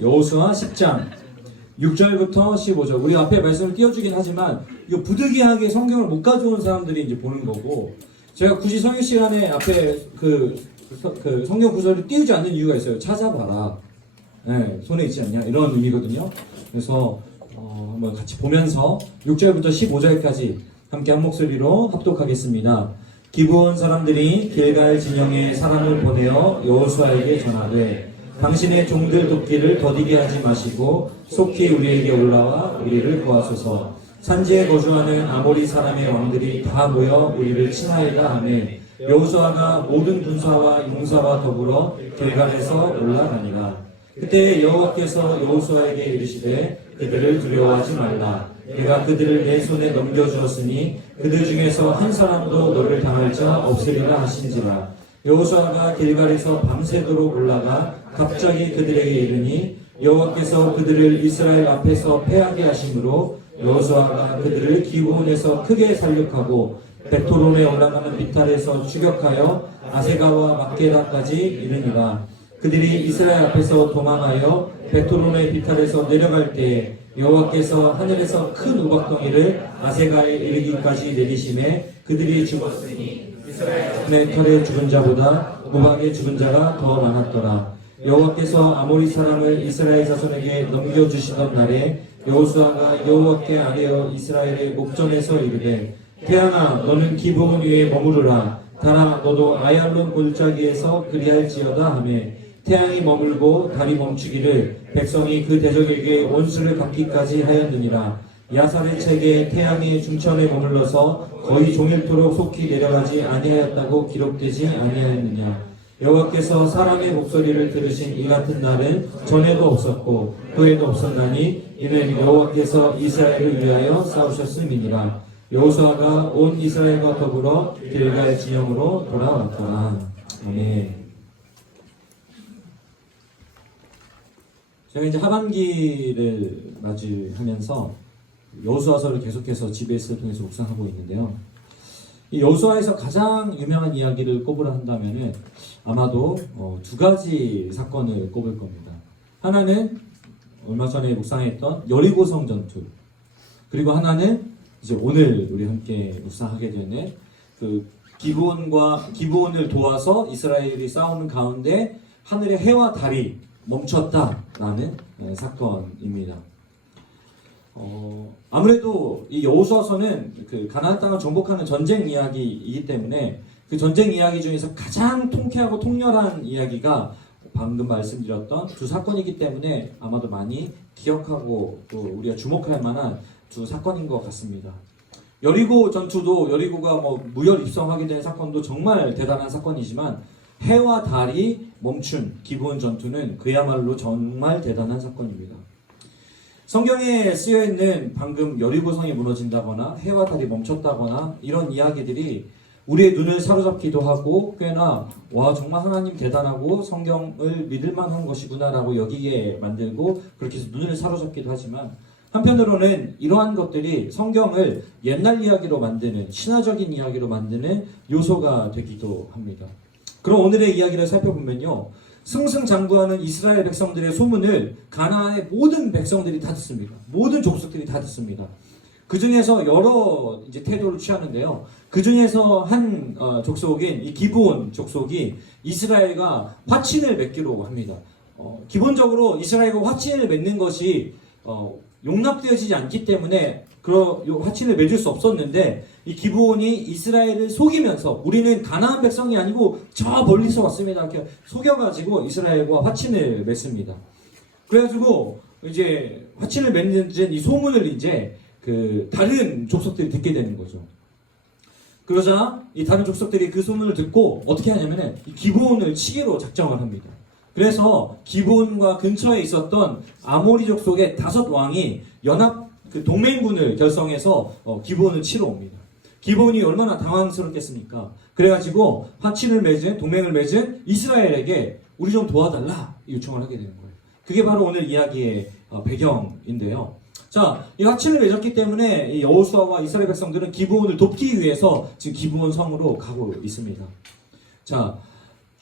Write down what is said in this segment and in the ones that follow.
여호수아 10장 6절부터 15절. 우리 앞에 말씀을 띄워주긴 하지만 이거 부득이하게 성경을 못 가져온 사람들이 이제 보는 거고, 제가 굳이 성경 시간에 앞에 그 성경 구절을 띄우지 않는 이유가 있어요. 찾아봐라. 네, 손에 있지 않냐 이런 의미거든요. 그래서 한번 같이 보면서 6절부터 15절까지 함께 한 목소리로 합독하겠습니다. 기브온 사람들이 길갈 진영에 사람을 보내어 여호수아에게 전하되 당신의 종들 돕기를 더디게 하지 마시고 속히 우리에게 올라와 우리를 구하소서. 산지에 거주하는 아모리 사람의 왕들이 다 모여 우리를 친하이다 하매 여호수아가 모든 군사와 용사와 더불어 길갈에서 올라가니라. 그때 여호와께서 여호수아에게 이르시되 그들을 두려워하지 말라. 내가 그들을 내 손에 넘겨주었으니 그들 중에서 한 사람도 너를 당할 자 없으리라 하신지라. 여호수아가 길갈에서 밤새도록 올라가 갑자기 그들에게 이르니 여호와께서 그들을 이스라엘 앞에서 패하게 하심으로 여호수아가 그들을 기브온에서 크게 살육하고 베토론에 올라가는 비탈에서 추격하여 아세가와 막게다까지 이르니라. 그들이 이스라엘 앞에서 도망하여 베토론의 비탈에서 내려갈 때에 여호와께서 하늘에서 큰 우박덩이를 아세가에 이르기까지 내리심에 그들이 죽었으니 이스라엘의 털에 죽은 자보다 우박에 죽은 자가 더 많았더라. 여호와께서 아모리 사람을 이스라엘 자손에게 넘겨주시던 날에 여호수아가 여호와께 아뢰어 이스라엘의 목전에서 이르되 태양아 너는 기브온 위에 머무르라. 달아 너도 아얄론 골짜기에서 그리할지어다 하매 태양이 머물고 달이 멈추기를 백성이 그 대적에게 원수를 갚기까지 하였느니라. 야살의 책에 태양이 중천에 머물러서 거의 종일토록 속히 내려가지 아니하였다고 기록되지 아니하였느냐. 여호와께서 사람의 목소리를 들으신 이 같은 날은 전에도 없었고 후에도 없었나니 이는 여호와께서 이스라엘을 위하여 싸우셨음이니라. 여호수아가 온 이스라엘과 더불어 길갈 진영으로 돌아왔더라. 아멘. 제가 이제 하반기를 맞이하면서 여호수아서를 계속해서 GBS를 통해서 묵상하고 있는데요. 이 여호수아에서 가장 유명한 이야기를 꼽으라 한다면은 아마도 두 가지 사건을 꼽을 겁니다. 하나는 얼마 전에 묵상했던 여리고성 전투, 그리고 하나는 이제 오늘 우리 함께 묵상하게 되는 그 기브온을 도와서 이스라엘이 싸우는 가운데 하늘의 해와 달이 멈췄다라는 사건입니다. 아무래도 이 여호수아서는 그 가나안 땅을 정복하는 전쟁 이야기이기 때문에 그 전쟁 이야기 중에서 가장 통쾌하고 통렬한 이야기가 방금 말씀드렸던 두 사건이기 때문에 아마도 많이 기억하고 또 우리가 주목할 만한 두 사건인 것 같습니다. 여리고 전투도 여리고가 무혈 입성하게 된 사건도 정말 대단한 사건이지만 해와 달이 멈춘 기브온 전투는 그야말로 정말 대단한 사건입니다. 성경에 쓰여있는 방금 여리고성이 무너진다거나 해와 달이 멈췄다거나 이런 이야기들이 우리의 눈을 사로잡기도 하고 꽤나 와 정말 하나님 대단하고 성경을 믿을 만한 것이구나 라고 여기게 만들고 그렇게 해서 눈을 사로잡기도 하지만 한편으로는 이러한 것들이 성경을 옛날 이야기로 만드는 신화적인 이야기로 만드는 요소가 되기도 합니다. 그럼 오늘의 이야기를 살펴보면요, 승승장구하는 이스라엘 백성들의 소문을 가나안의 모든 백성들이 다 듣습니다. 모든 족속들이 다 듣습니다. 그 중에서 여러 이제 태도를 취하는데요. 그 중에서 한 족속인 이 기브온 족속이 이스라엘과 화친을 맺기로 합니다. 기본적으로 이스라엘과 화친을 맺는 것이 용납되어지지 않기 때문에 화친을 맺을 수 없었는데 이 기브온이 이스라엘을 속이면서 우리는 가나안 백성이 아니고 저 멀리서 왔습니다. 이렇게 속여가지고 이스라엘과 화친을 맺습니다. 그래가지고 이제 화친을 맺는 이 소문을 이제 그 다른 족속들이 듣게 되는 거죠. 그러자 이 다른 족속들이 그 소문을 듣고 어떻게 하냐면은 이 기브온을 치기로 작정을 합니다. 그래서 기브온과 근처에 있었던 아모리 족속의 5왕이 연합 동맹군을 결성해서 기브온을 치러 옵니다. 기브온이 얼마나 당황스럽겠습니까? 그래가지고 동맹을 맺은 이스라엘에게 우리 좀 도와달라 요청을 하게 되는 거예요. 그게 바로 오늘 이야기의 배경인데요. 자, 이 화친을 맺었기 때문에 이 여호수아와 이스라엘 백성들은 기브온을 돕기 위해서 지금 기브온 성으로 가고 있습니다. 자,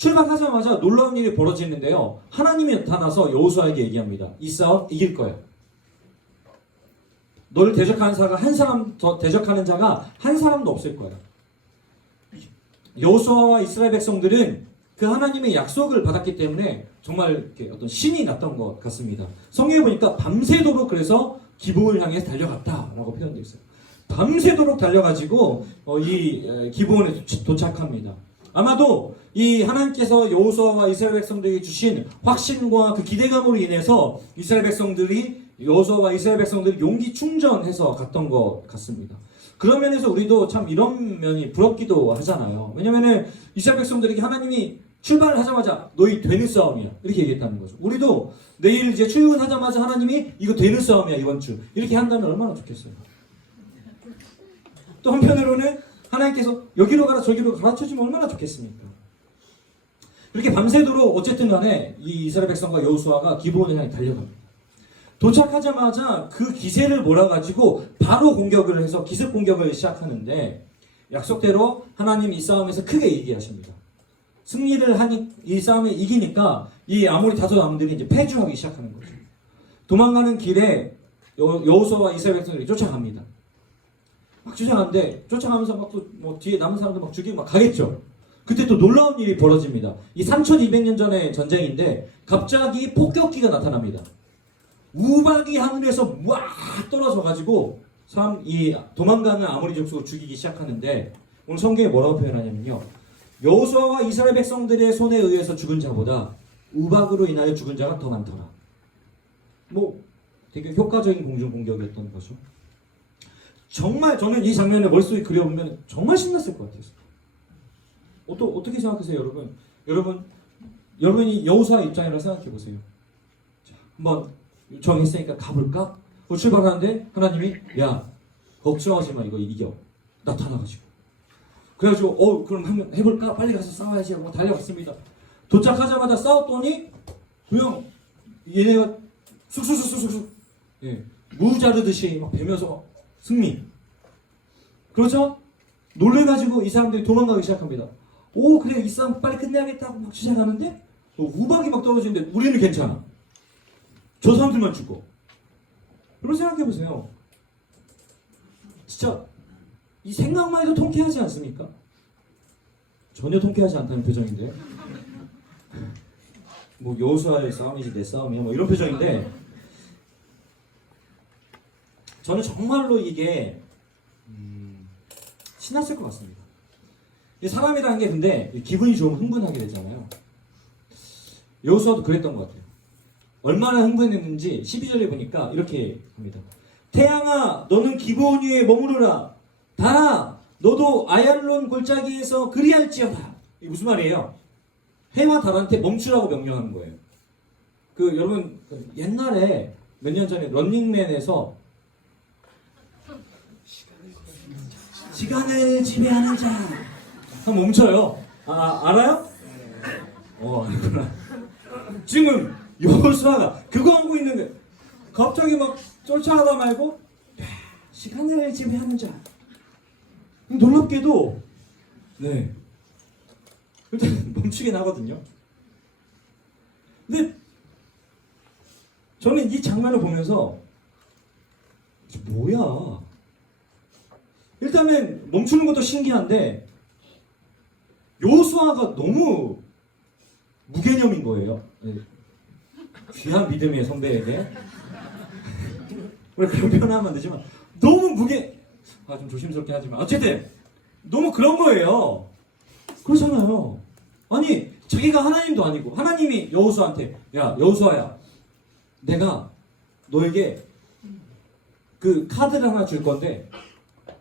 출발하자마자 놀라운 일이 벌어지는데요. 하나님이 나타나서 여호수아에게 얘기합니다. 이 싸움 이길 거야. 너를 대적하는 자가 한 사람 더 대적하는 자가 한 사람도 없을 거야. 여호수아와 이스라엘 백성들은 그 하나님의 약속을 받았기 때문에 정말 이렇게 어떤 신이 났던 것 같습니다. 성경에 보니까 밤새도록 그래서 기브온을 향해서 달려갔다라고 표현되어 있어요. 밤새도록 달려가지고 이 기브온에 도착합니다. 아마도 이 하나님께서 여호수아와 이스라엘 백성들에게 주신 확신과 그 기대감으로 인해서 이스라엘 백성들이 여호수아와 이스라엘 백성들이 용기 충전해서 갔던 것 같습니다. 그런 면에서 우리도 참 이런 면이 부럽기도 하잖아요. 왜냐면은 이스라엘 백성들에게 하나님이 출발을 하자마자 너희 되는 싸움이야 이렇게 얘기했다는 거죠. 우리도 내일 이제 출근하자마자 하나님이 이거 되는 싸움이야 이번 주 이렇게 한다면 얼마나 좋겠어요. 또 한편으로는 하나님께서 여기로 가라 저기로 가르쳐주면 얼마나 좋겠습니까? 이렇게 밤새도록 어쨌든 간에 이 이스라엘 백성과 여호수아가 기브온을 향해 달려갑니다. 도착하자마자 그 기세를 몰아가지고 바로 공격을 해서 기습 공격을 시작하는데 약속대로 하나님 이 싸움에서 크게 이기게 하십니다. 승리를 하니 이 싸움에 이기니까 이 아모리 다섯 왕들이 이제 패주하기 시작하는 거죠. 도망가는 길에 여호수아와 이스라엘 백성들이 쫓아갑니다. 막 쫓아가는데 쫓아가면서 막 또 뭐 뒤에 남은 사람들 막 죽이고 막 가겠죠. 그때 또 놀라운 일이 벌어집니다. 이 3200년 전의 전쟁인데 갑자기 폭격기가 나타납니다. 우박이 하늘에서 와 떨어져 가지고 이 도망가는 아모리 족속을 죽이기 시작하는데 오늘 성경에 뭐라고 표현하냐면요. 여호수아와 이스라엘 백성들의 손에 의해서 죽은 자보다 우박으로 인하여 죽은 자가 더 많더라. 뭐 되게 효과적인 공중 공격이었던 거죠. 정말 저는 이 장면을 머릿속에 그려보면 정말 신났을 것 같아요. 어떻게 생각하세요, 여러분? 여러분이 여호수아 입장이라고 생각해 보세요. 자, 한번 정했으니까 가볼까? 출발하는데 하나님이 야 걱정하지 마 이거 이겨 나타나가지고 그래가지고 그럼 한번 해볼까? 빨리 가서 싸워야지 하고 달려갔습니다. 도착하자마자 싸웠더니 그냥 얘네가 쑥쑥쑥쑥쑥 무 자르듯이 막 베면서 승리. 그렇죠? 놀래가지고 이 사람들이 도망가기 시작합니다. 그래 이 싸움 빨리 끝내야겠다고 막 시작하는데 우박이 막 떨어지는데 우리는 괜찮아. 저 사람들만 죽고. 여러분 생각해보세요. 진짜 이 생각만 해도 통쾌하지 않습니까? 전혀 통쾌하지 않다는 표정인데 뭐 여호수아의 싸움이지 내 싸움이야 뭐 이런 표정인데 저는 정말로 이게 신났을 것 같습니다. 사람이라는 게 근데 기분이 좋으면 흥분하게 되잖아요. 여호수아도 그랬던 것 같아요. 얼마나 흥분했는지 12절에 보니까 이렇게 합니다. 태양아 너는 기브온 위에 머무르라. 달아 너도 아얄론 골짜기에서 그리할지어다. 이게 무슨 말이에요? 해와 달한테 멈추라고 명령하는 거예요. 여러분 옛날에 몇 년 전에 런닝맨에서 시간을 지배하는 자 한번 멈춰요. 알아요? 아니구나. 지금 여호수아가 그거 하고 있는데 갑자기 막 쫓아가다 말고 시간을 지배하는 자. 놀랍게도 일단 멈추긴 하거든요. 근데 저는 이 장면을 보면서 뭐야? 일단은 멈추는 것도 신기한데 여호수아가 너무 무개념인 거예요. 귀한 믿음의 선배에게 왜 그런 표현하면 안 되지만 너무 좀 조심스럽게 하지만 어쨌든 너무 그런 거예요. 그렇잖아요. 아니 자기가 하나님도 아니고 하나님이 여호수아한테 야 여호수아야 내가 너에게 그 카드를 하나 줄 건데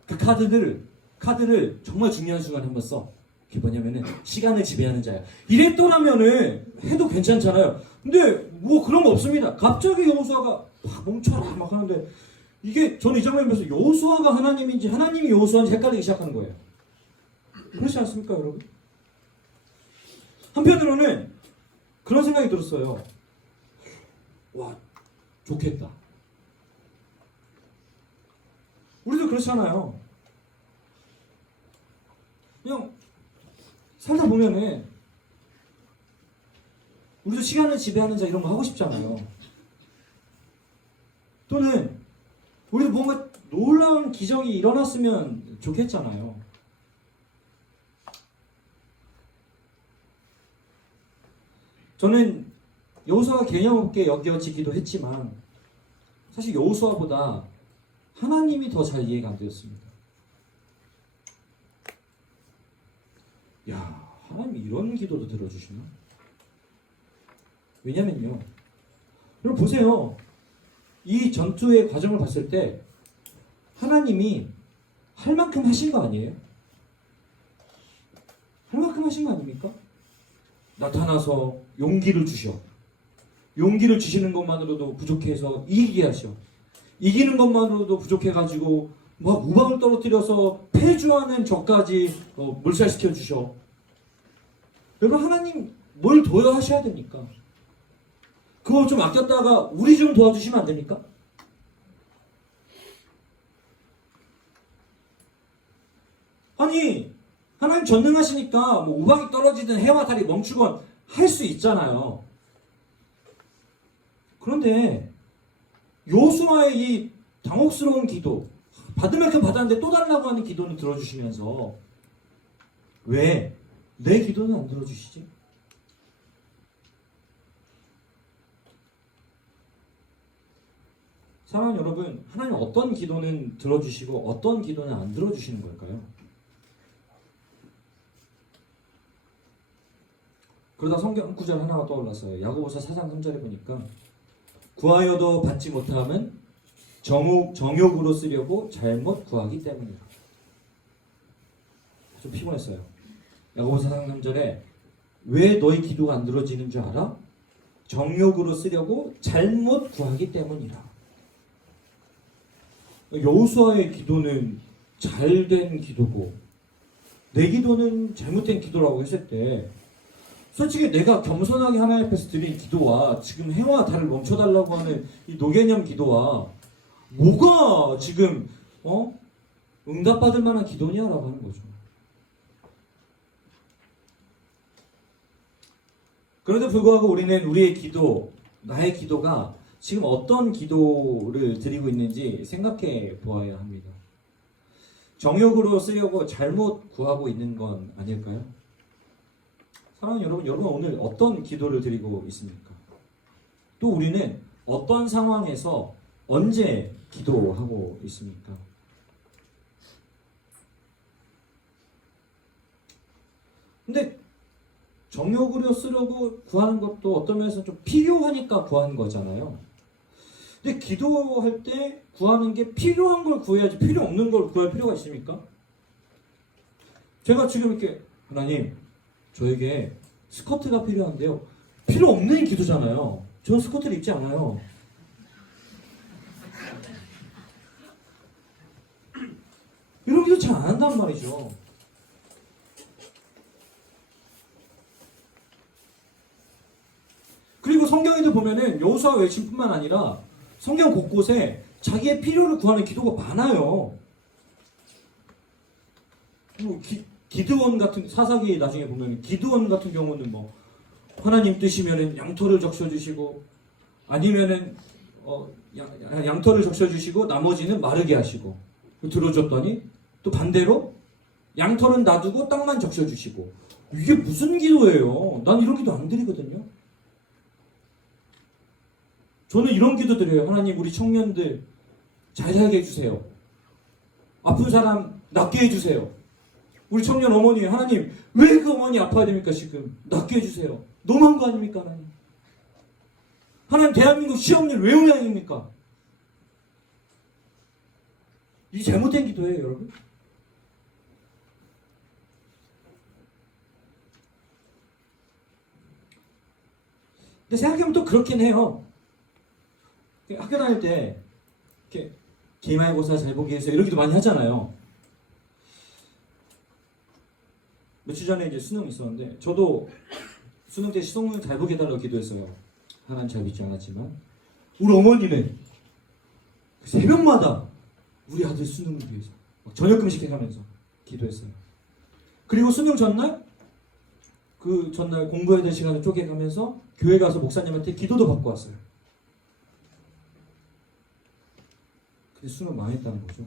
그 카드를 정말 중요한 순간에 한번 써. 그게 뭐냐면은 시간을 지배하는 자야. 이랬더라면은 해도 괜찮잖아요. 근데 뭐 그런 거 없습니다. 갑자기 여호수아가 멈춰라 막 하는데 이게 저는 이 장면을 보면서 여호수아가 하나님인지 하나님이 여호수아인지 헷갈리기 시작하는 거예요. 그렇지 않습니까, 여러분? 한편으로는 그런 생각이 들었어요. 와, 좋겠다. 우리도 그렇잖아요. 그냥 살다 보면은 우리도 시간을 지배하는 자 이런 거 하고 싶잖아요. 또는 우리도 뭔가 놀라운 기적이 일어났으면 좋겠잖아요. 저는 여호수아가 개념 없게 여겨지기도 했지만 사실 여호수아보다 하나님이 더 잘 이해가 안 되었습니다. 야, 하나님이 이런 기도도 들어주시나? 왜냐면요, 여러분 보세요. 이 전투의 과정을 봤을 때 하나님이 할 만큼 하신 거 아니에요? 할 만큼 하신 거 아닙니까? 나타나서 용기를 주셔. 용기를 주시는 것만으로도 부족해서 이기게 하셔. 이기는 것만으로도 부족해가지고 막 우박을 떨어뜨려서 패주하는 적까지 물살시켜 주셔. 여러분 하나님 뭘 더 하셔야 됩니까? 그거 좀 아꼈다가 우리 좀 도와주시면 안 됩니까? 아니 하나님 전능하시니까 뭐 우박이 떨어지든 해와 달이 멈추건 할 수 있잖아요. 그런데 여호수아의 이 당혹스러운 기도, 받을 만큼 받았는데 또 달라고 하는 기도는 들어주시면서 왜 내 기도는 안 들어주시지? 사랑하는 여러분, 하나님 어떤 기도는 들어주시고 어떤 기도는 안 들어주시는 걸까요? 그러다 성경 구절 하나가 떠올랐어요. 야고보서 4장 3절에 보니까 구하여도 받지 못함은 정욕으로 쓰려고 잘못 구하기 때문이다. 좀 피곤했어요. 야고보서 4장 3절에 왜 너희 기도가 안 들어지는 줄 알아? 정욕으로 쓰려고 잘못 구하기 때문이다. 여호수아의 기도는 잘된 기도고 내 기도는 잘못된 기도라고 했을 때 솔직히 내가 겸손하게 하나님 앞에서 드린 기도와 지금 해와 달을 멈춰달라고 하는 이 노개념 기도와 뭐가 지금 응답받을 만한 기도냐라고 하는 거죠. 그런데 불구하고 우리는 우리의 기도, 나의 기도가 지금 어떤 기도를 드리고 있는지 생각해 보아야 합니다. 정욕으로 쓰려고 잘못 구하고 있는 건 아닐까요? 사랑하는 여러분, 여러분 오늘 어떤 기도를 드리고 있습니까? 또 우리는 어떤 상황에서 언제 기도하고 있습니까? 근데 정욕으로 쓰려고 구하는 것도 어떤 면에서 좀 필요하니까 구하는 거잖아요. 근데 기도할 때 구하는 게 필요한 걸 구해야지 필요 없는 걸 구할 필요가 있습니까? 제가 지금 이렇게 하나님 저에게 스커트가 필요한데요. 필요 없는 기도잖아요. 저는 스커트를 입지 않아요. 이런 기도 잘 안 한단 말이죠. 그리고 성경에도 보면은 여호수아 외침뿐만 아니라 성경 곳곳에 자기의 필요를 구하는 기도가 많아요. 기드원 같은 사사기 나중에 보면 기드원 같은 경우는 뭐 하나님 뜻이면은 양털을 적셔주시고 아니면은 양털을 적셔주시고 나머지는 마르게 하시고 들어줬더니 또 반대로 양털은 놔두고 땅만 적셔주시고 이게 무슨 기도예요? 난 이런 기도 안 드리거든요. 저는 이런 기도 드려요. 하나님 우리 청년들 잘 살게 해주세요. 아픈 사람 낫게 해주세요. 우리 청년 어머니 하나님 왜 그 어머니 아파야 됩니까 지금? 낫게 해주세요. 너무한 거 아닙니까 하나님? 하나님 대한민국 시험률 왜 영향입니까? 이게 잘못된 기도예요 여러분. 근데 생각해보면 또 그렇긴 해요. 학교 다닐 때 이렇게 기말고사 잘 보기 위해서 이러기도 많이 하잖아요. 며칠 전에 이제 수능 있었는데 저도 수능 때 시성을 잘 보게 해달라고 기도했어요. 하나님 잘 믿지 않았지만 우리 어머니는 새벽마다 우리 아들 수능을 위해서 저녁 금식해가면서 기도했어요. 그리고 수능 전날 그 전날 공부해야 될 시간을 쪼개가면서 교회 가서 목사님한테 기도도 받고 왔어요. 근데 수능 망했다는 거죠.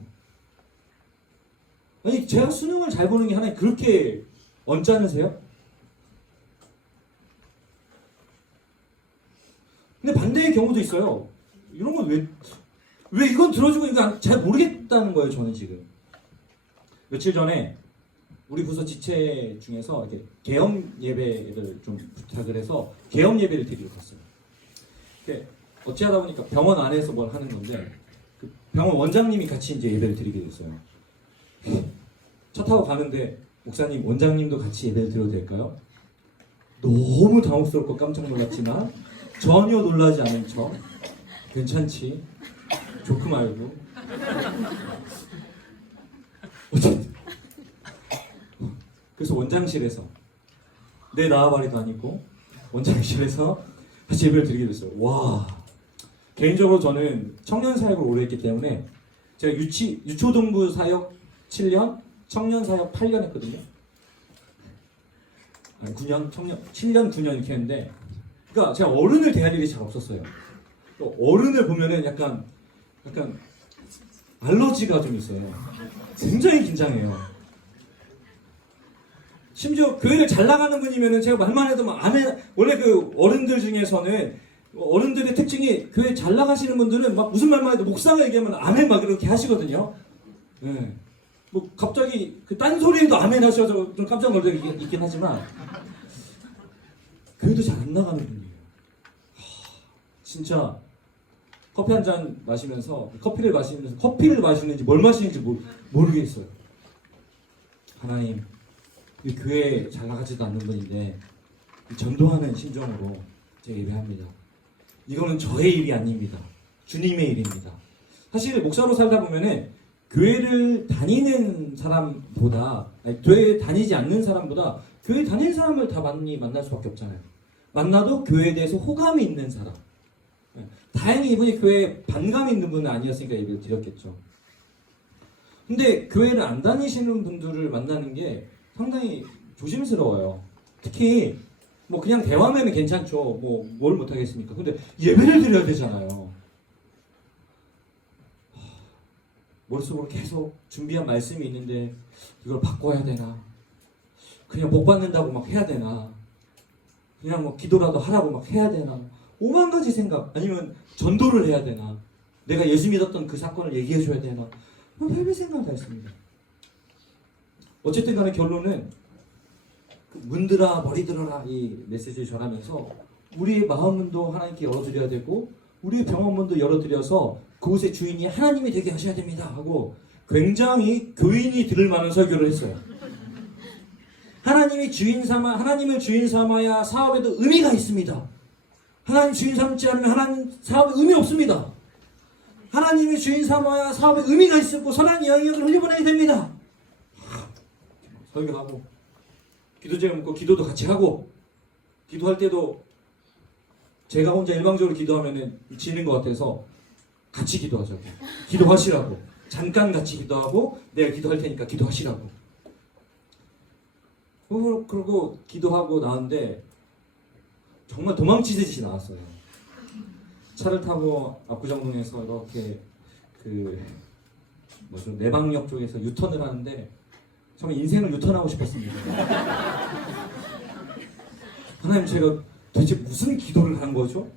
아니 제가 수능을 잘 보는 게 하나님 그렇게 언짢으세요? 근데 반대의 경우도 있어요. 이런 건 왜 이건 들어주고 이거 잘 모르겠다는 거예요. 저는 지금 며칠 전에 우리 부서 지체 중에서 이렇게 계엄 예배를 좀 부탁을 해서 계엄 예배를 드리러 갔어요. 어찌하다 보니까 병원 안에서 뭘 하는 건데 그 병원 원장님이 같이 이제 예배를 드리게 됐어요. 차 타고 가는데 목사님 원장님도 같이 예배를 드려도 될까요? 너무 당혹스럽고 깜짝 놀랐지만 전혀 놀라지 않은 척 괜찮지 조크 말고 어쨌든 그래서 원장실에서 내 나와바리도 아니고 원장실에서 같이 예배를 드리게 됐어요. 와 개인적으로 저는 청년 사역을 오래 했기 때문에 제가 유초동부 사역 7년 청년 사역 8년 했거든요. 아니 9년 청년 7년 9년 이렇게 했는데 그러니까 제가 어른을 대할 일이 잘 없었어요. 어른을 보면은 약간 알러지가 좀 있어요. 굉장히 긴장해요. 심지어 교회를 잘 나가는 분이면은 제가 말만 해도 막 아멘. 원래 그 어른들 중에서는 어른들의 특징이 교회 잘 나가시는 분들은 막 무슨 말만 해도 목사가 얘기하면 아멘 막 이렇게 하시거든요. 네. 뭐 갑자기 그 딴소리에도 아멘 하셔서 좀 깜짝 놀랄 때 있긴 하지만 교회도 잘 안 나가는 분이에요. 진짜 커피 한 잔 마시면서 커피를 마시는지 뭘 마시는지 모르겠어요. 하나님 이 교회 잘 나가지도 않는 분인데 전도하는 심정으로 제가 예배합니다. 이거는 저의 일이 아닙니다. 주님의 일입니다. 사실 목사로 살다 보면은 교회를 다니는 사람보다 교회 다니지 않는 사람보다 교회 다니는 사람을 다 많이 만날 수밖에 없잖아요. 만나도 교회에 대해서 호감이 있는 사람. 다행히 이분이 교회에 반감이 있는 분은 아니었으니까 예배를 드렸겠죠. 근데 교회를 안 다니시는 분들을 만나는 게 상당히 조심스러워요. 특히 뭐 그냥 대화면 괜찮죠. 뭐 뭘 못하겠습니까. 근데 예배를 드려야 되잖아요. 머릿속으로 계속 준비한 말씀이 있는데 이걸 바꿔야 되나? 그냥 복 받는다고 막 해야 되나? 그냥 뭐 기도라도 하라고 막 해야 되나? 5만 가지 생각. 아니면 전도를 해야 되나? 내가 예수 믿었던 그 사건을 얘기해 줘야 되나? 별별 생각을 다 했습니다. 어쨌든 간에 결론은 문들아 머리 들어라 이 메시지를 전하면서 우리의 마음문도 하나님께 열어드려야 되고 우리의 병원문도 열어드려서 그곳의 주인이 하나님이 되게 하셔야 됩니다 하고 굉장히 교인이 들을 만한 설교를 했어요. 하나님을 주인 삼아야 사업에도 의미가 있습니다. 하나님 주인 삼지 않으면 하나님 사업에 의미 없습니다. 하나님이 주인 삼아야 사업에 의미가 있고 선한 영역을 흘려보내야 됩니다. 설교하고 기도제를 먹고 기도도 같이 하고 기도할 때도 제가 혼자 일방적으로 기도하면 지는 것 같아서 같이 기도하자고 기도하시라고 잠깐 같이 기도하고 내가 기도할 테니까 기도하시라고 그러고 기도하고 나왔는데 정말 도망치듯이 나왔어요. 차를 타고 압구정동에서 이렇게 내방역 쪽에서 유턴을 하는데 정말 인생을 유턴하고 싶었습니다. 하나님 제가 도대체 무슨 기도를 한 거죠?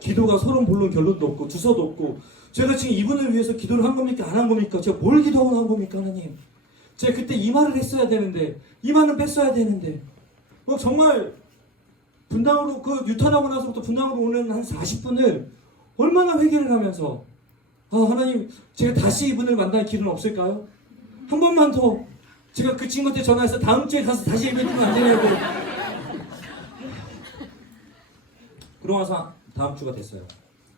기도가 서론 본론 결론도 없고 주서도 없고 제가 지금 이분을 위해서 기도를 한 겁니까? 안 한 겁니까? 제가 뭘 기도하고 한 겁니까? 하나님 제가 그때 이 말을 했어야 되는데 이 말은 뺐어야 되는데 정말 분당으로 유턴하고 나서부터 분당으로 오는 한 40분을 얼마나 회개를 하면서 하나님 제가 다시 이분을 만날 길은 없을까요? 한 번만 더 제가 그 친구한테 전화해서 다음 주에 가서 다시 예배드리면 안 되냐고. 그러고 나서 다음 주가 됐어요.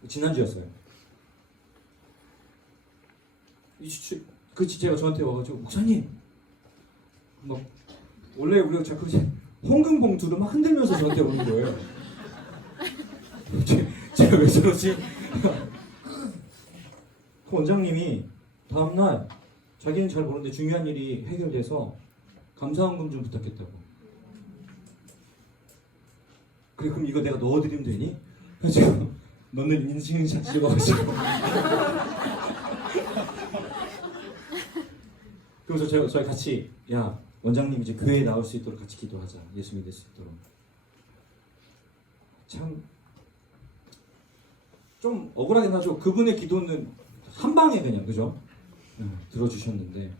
지난주였어요. 그 지체가 저한테 와가지고 목사님 막 원래 우리가 자꾸 이제 홍금 봉투를 막 흔들면서 저한테 오는 거예요. 제가 왜 저러지? 그 원장님이 다음날 자기는 잘 모르는데 중요한 일이 해결돼서 감사원금 좀 부탁했다고. 그래 그럼 이거 내가 넣어드리면 되니? 그래서 제가 넣는 인증샷 찍어가지고 그래서 저희 같이 야 원장님 이제 교회에 나올 수 있도록 같이 기도하자. 예수 믿을 수 있도록. 참 좀 억울하긴 하죠. 그분의 기도는 한 방에 그냥 그죠? 들어주셨는데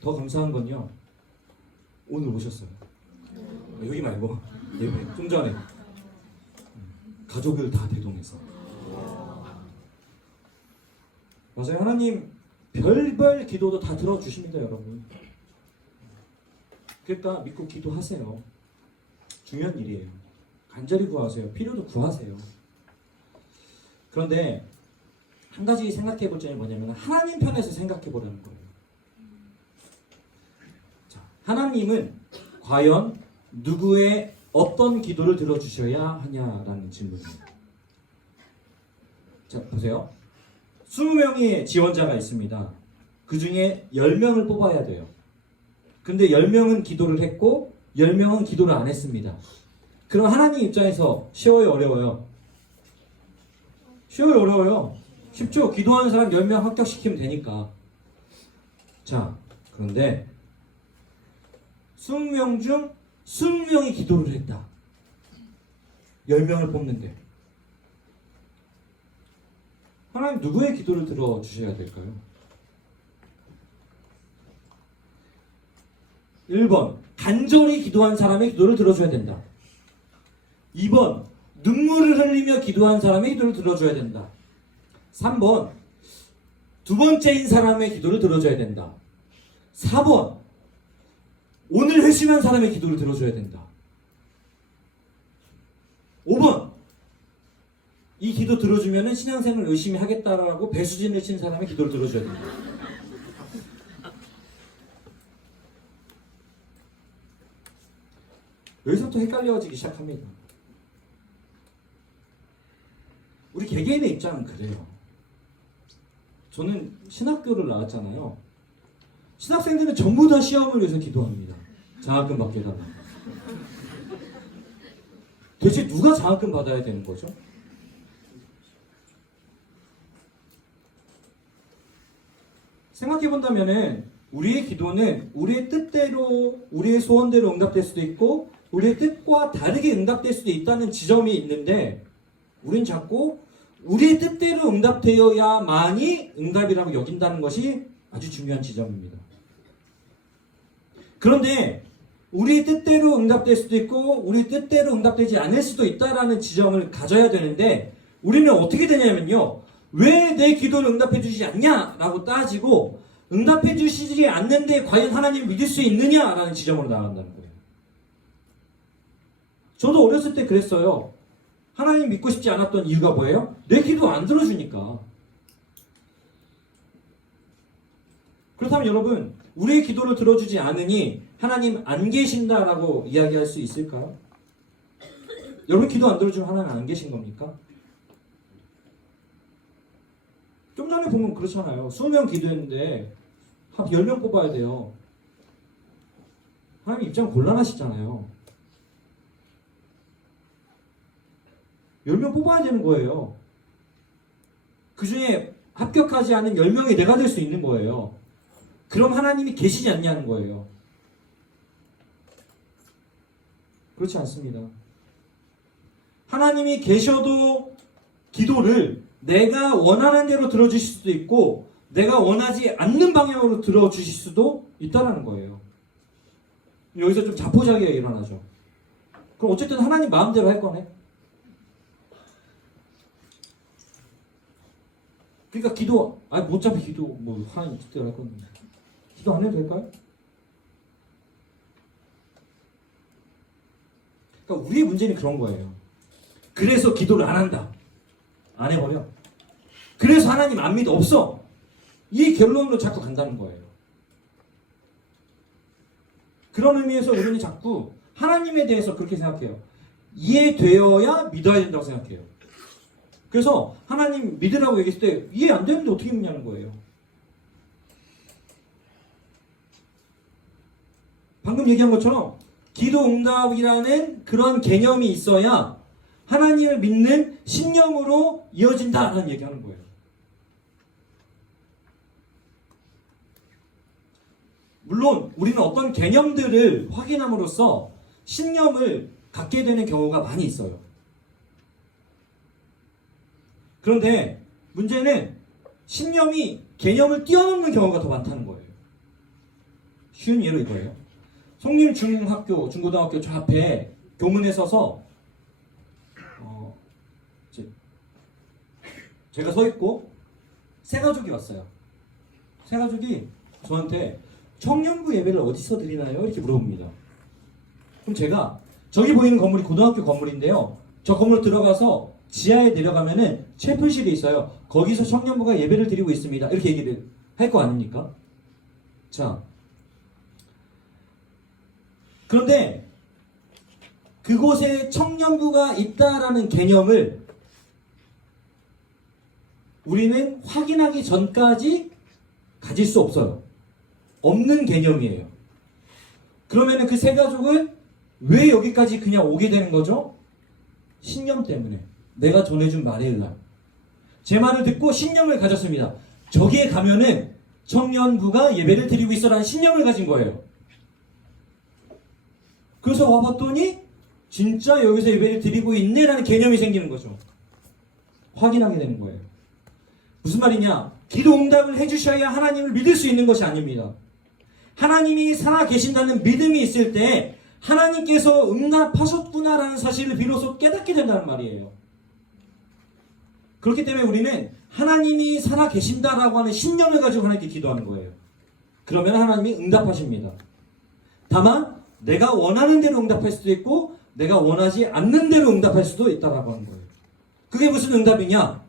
더 감사한 건요. 오늘 오셨어요. 여기 말고 예배 좀 전에 가족을 다 대동해서. 맞아요. 하나님 별별 기도도 다 들어주십니다, 여러분. 그러니까 믿고 기도하세요. 중요한 일이에요. 간절히 구하세요. 필요도 구하세요. 그런데 한 가지 생각해 볼 점이 뭐냐면 하나님 편에서 생각해 보라는 거예요. 자, 하나님은 과연 누구의 어떤 기도를 들어주셔야 하냐라는 질문입니다. 자, 보세요. 20명의 지원자가 있습니다. 그 중에 10명을 뽑아야 돼요. 근데 10명은 기도를 했고 10명은 기도를 안 했습니다. 그럼 하나님 입장에서 쉬워요, 어려워요? 쉬워요, 어려워요? 쉽죠? 기도하는 사람 10명 합격시키면 되니까. 자, 그런데 20명 중 20명이 기도를 했다. 10명을 뽑는데 하나님 누구의 기도를 들어주셔야 될까요? 1번 간절히 기도한 사람의 기도를 들어줘야 된다. 2번 눈물을 흘리며 기도한 사람의 기도를 들어줘야 된다. 3번 두 번째인 사람의 기도를 들어줘야 된다. 4번 오늘 회심한 사람의 기도를 들어줘야 된다. 5번 이 기도 들어주면 신앙생활을 열심히 하겠다라고 배수진을 친 사람의 기도를 들어줘야 된다. 여기서부터 헷갈려지기 시작합니다. 우리 개개인의 입장은 그래요. 저는 신학교를 나왔잖아요. 신학생들은 전부 다 시험을 위해서 기도합니다. 장학금 받게 해달라고. 대체 누가 장학금 받아야 되는 거죠? 생각해본다면은 우리의 기도는 우리의 뜻대로, 우리의 소원대로 응답될 수도 있고 우리의 뜻과 다르게 응답될 수도 있다는 지점이 있는데 우린 자꾸 우리의 뜻대로 응답되어야만이 응답이라고 여긴다는 것이 아주 중요한 지점입니다. 그런데 우리의 뜻대로 응답될 수도 있고 우리 뜻대로 응답되지 않을 수도 있다는 지점을 가져야 되는데 우리는 어떻게 되냐면요. 왜 내 기도를 응답해 주시지 않냐라고 따지고 응답해 주시지 않는데 과연 하나님을 믿을 수 있느냐라는 지점으로 나간다는 거예요. 저도 어렸을 때 그랬어요. 하나님 믿고 싶지 않았던 이유가 뭐예요? 내 기도 안 들어주니까. 그렇다면 여러분, 우리의 기도를 들어주지 않으니 하나님 안 계신다라고 이야기할 수 있을까요? 여러분 기도 안 들어주면 하나님 안 계신 겁니까? 좀 전에 보면 그렇잖아요. 20명 기도했는데 한 10명 뽑아야 돼요. 하나님 입장 곤란하시잖아요. 10명 뽑아야 되는 거예요. 그 중에 합격하지 않은 10명이 내가 될 수 있는 거예요. 그럼 하나님이 계시지 않냐는 거예요. 그렇지 않습니다. 하나님이 계셔도 기도를 내가 원하는 대로 들어주실 수도 있고 내가 원하지 않는 방향으로 들어주실 수도 있다는 거예요. 여기서 좀 자포자기가 일어나죠. 그럼 어쨌든 하나님 마음대로 할 거네. 그러니까 기도, 어차피 기도, 하나님 뜻대로 할 건데. 기도 안 해도 될까요? 그러니까 우리의 문제는 그런 거예요. 그래서 기도를 안 한다. 안 해버려. 그래서 하나님 안 믿어. 없어. 이 결론으로 자꾸 간다는 거예요. 그런 의미에서 우리는 자꾸 하나님에 대해서 그렇게 생각해요. 이해되어야 믿어야 된다고 생각해요. 그래서 하나님 믿으라고 얘기했을 때 이해 안 되는데 어떻게 믿냐는 거예요. 방금 얘기한 것처럼 기도응답이라는 그런 개념이 있어야 하나님을 믿는 신념으로 이어진다라는 얘기하는 거예요. 물론 우리는 어떤 개념들을 확인함으로써 신념을 갖게 되는 경우가 많이 있어요. 그런데 문제는 신념이 개념을 뛰어넘는 경우가 더 많다는 거예요. 쉬운 예로 이거예요. 송림 중학교, 중고등학교 저 앞에 교문에 서서 제가 서 있고 세 가족이 왔어요. 세 가족이 저한테 청년부 예배를 어디서 드리나요? 이렇게 물어봅니다. 그럼 제가 저기 보이는 건물이 고등학교 건물인데요. 저 건물 들어가서 지하에 내려가면은 채플실이 있어요. 거기서 청년부가 예배를 드리고 있습니다. 이렇게 얘기를 할 거 아닙니까? 자, 그런데 그곳에 청년부가 있다라는 개념을 우리는 확인하기 전까지 가질 수 없어요. 없는 개념이에요. 그러면은 그 세 가족은 왜 여기까지 그냥 오게 되는 거죠? 신념 때문에. 내가 전해준 말에 의한. 제 말을 듣고 신념을 가졌습니다. 저기에 가면은 청년부가 예배를 드리고 있어라는 신념을 가진 거예요. 그래서 와봤더니 진짜 여기서 예배를 드리고 있네라는 개념이 생기는 거죠. 확인하게 되는 거예요. 무슨 말이냐? 기도 응답을 해주셔야 하나님을 믿을 수 있는 것이 아닙니다. 하나님이 살아계신다는 믿음이 있을 때 하나님께서 응답하셨구나라는 사실을 비로소 깨닫게 된다는 말이에요. 그렇기 때문에 우리는 하나님이 살아계신다라고 하는 신념을 가지고 하나님께 기도하는 거예요. 그러면 하나님이 응답하십니다. 다만 내가 원하는 대로 응답할 수도 있고 내가 원하지 않는 대로 응답할 수도 있다라고 하는 거예요. 그게 무슨 응답이냐?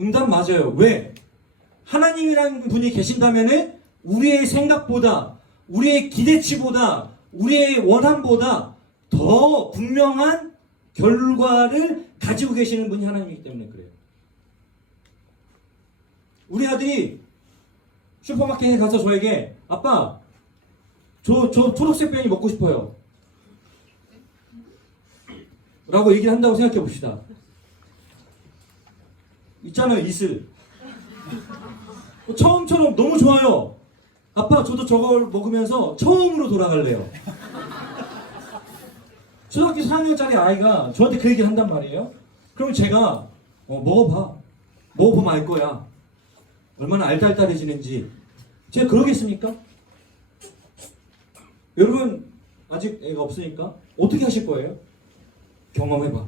응답 맞아요. 왜? 하나님이라는 분이 계신다면은 우리의 생각보다 우리의 기대치보다 우리의 원함보다 더 분명한 결과를 가지고 계시는 분이 하나님이기 때문에 그래요. 우리 아들이 슈퍼마켓에 가서 저에게 아빠 저 초록색 병이 먹고 싶어요 라고 얘기를 한다고 생각해 봅시다. 있잖아요, 이슬. 처음처럼 너무 좋아요. 아빠 저도 저걸 먹으면서 처음으로 돌아갈래요. 초등학교 4학년짜리 아이가 저한테 그 얘기를 한단 말이에요. 그럼 제가 먹어봐. 먹어보면 알 거야. 얼마나 알달달해지는지. 제가 그러겠습니까? 여러분 아직 애가 없으니까 어떻게 하실 거예요? 경험해봐.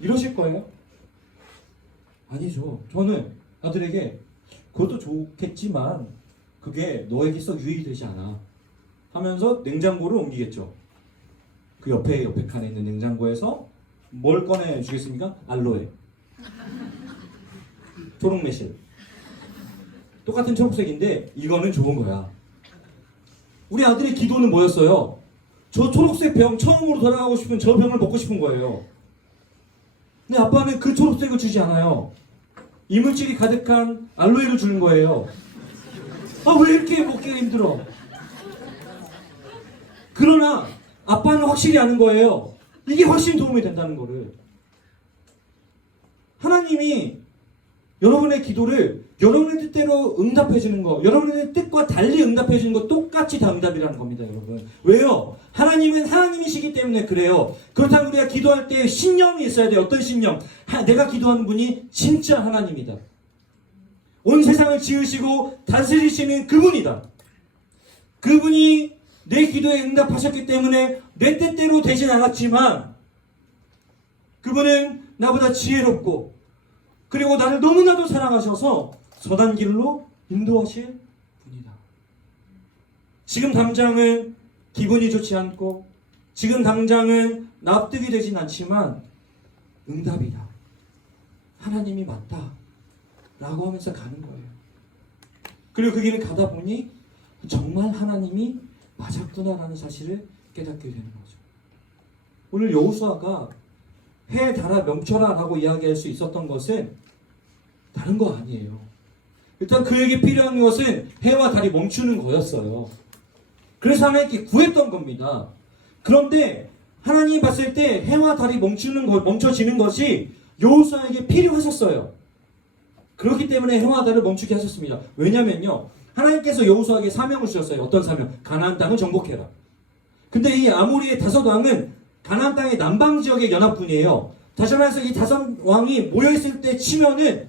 이러실 거예요? 아니죠. 저는 아들에게 그것도 좋겠지만 그게 너에게 썩 유익이 되지 않아 하면서 냉장고를 옮기겠죠. 그 옆에 칸에 있는 냉장고에서 뭘 꺼내주겠습니까? 알로에, 초록 매실. 똑같은 초록색인데 이거는 좋은 거야. 우리 아들의 기도는 뭐였어요? 저 초록색 병 처음으로 돌아가고 싶은 저 병을 먹고 싶은 거예요. 근데 아빠는 그 초록색을 주지 않아요. 이물질이 가득한 알로에를 주는 거예요. 아, 왜 이렇게 먹기가 힘들어? 그러나 아빠는 확실히 아는 거예요. 이게 훨씬 도움이 된다는 거를. 하나님이 여러분의 기도를 여러분의 뜻대로 응답해 주는 거, 여러분의 뜻과 달리 응답해 주는 거 똑같이 다 응답이라는 겁니다, 여러분. 왜요? 하나님은 하나님이시기 때문에 그래요. 그렇다면 우리가 기도할 때 신념이 있어야 돼요. 어떤 신념? 내가 기도하는 분이 진짜 하나님이다. 온 세상을 지으시고 다스리시는 그분이다. 그분이 내 기도에 응답하셨기 때문에 내 뜻대로 되진 않았지만 그분은 나보다 지혜롭고 그리고 나를 너무나도 사랑하셔서 선한 길로 인도하실 분이다. 지금 당장은 기분이 좋지 않고 지금 당장은 납득이 되진 않지만 응답이다. 하나님이 맞다. 라고 하면서 가는 거예요. 그리고 그 길을 가다 보니 정말 하나님이 맞았구나라는 사실을 깨닫게 되는 거죠. 오늘 여호수아가 해, 달아, 명철아 라고 이야기할 수 있었던 것은 다른 거 아니에요. 일단 그에게 필요한 것은 해와 달이 멈추는 거였어요. 그래서 하나님께 구했던 겁니다. 그런데 하나님이 봤을 때 해와 달이 멈춰지는 것이 여호수아에게 필요했었어요. 그렇기 때문에 해와 달을 멈추게 하셨습니다. 왜냐면요, 하나님께서 여호수아에게 사명을 주셨어요. 어떤 사명? 가나안 땅을 정복해라. 근데 이 아모리의 5왕은 가나안 땅의 남방 지역의 연합군이에요. 다시 말해서 이 5왕이 모여있을 때 치면은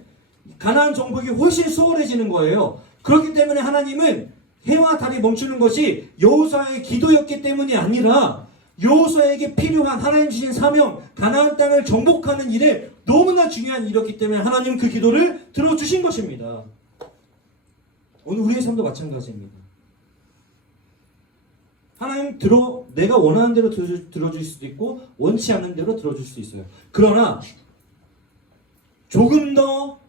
가나안 정복이 훨씬 수월해지는 거예요. 그렇기 때문에 하나님은 해와 달이 멈추는 것이 여호수아의 기도였기 때문이 아니라 여호수아에게 필요한 하나님 주신 사명, 가나안 땅을 정복하는 일에 너무나 중요한 일이었기 때문에 하나님은 그 기도를 들어주신 것입니다. 오늘 우리의 삶도 마찬가지입니다. 하나님 내가 원하는 대로 들어줄 수도 있고 원치 않는 대로 들어줄 수도 있어요. 그러나 조금 더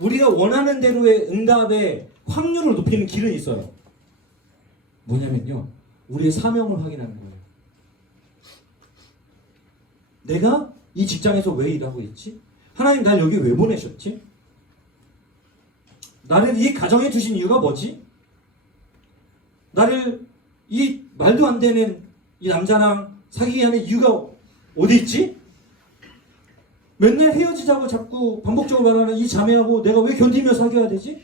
우리가 원하는 대로의 응답의 확률을 높이는 길은 있어요. 뭐냐면요, 우리의 사명을 확인하는 거예요. 내가 이 직장에서 왜 일하고 있지? 하나님 날 여기 왜 보내셨지? 나를 이 가정에 두신 이유가 뭐지? 나를 이 말도 안 되는 이 남자랑 사귀게 하는 이유가 어디 있지? 맨날 헤어지자고 자꾸 반복적으로 말하는 이 자매하고 내가 왜 견디며 사귀어야 되지?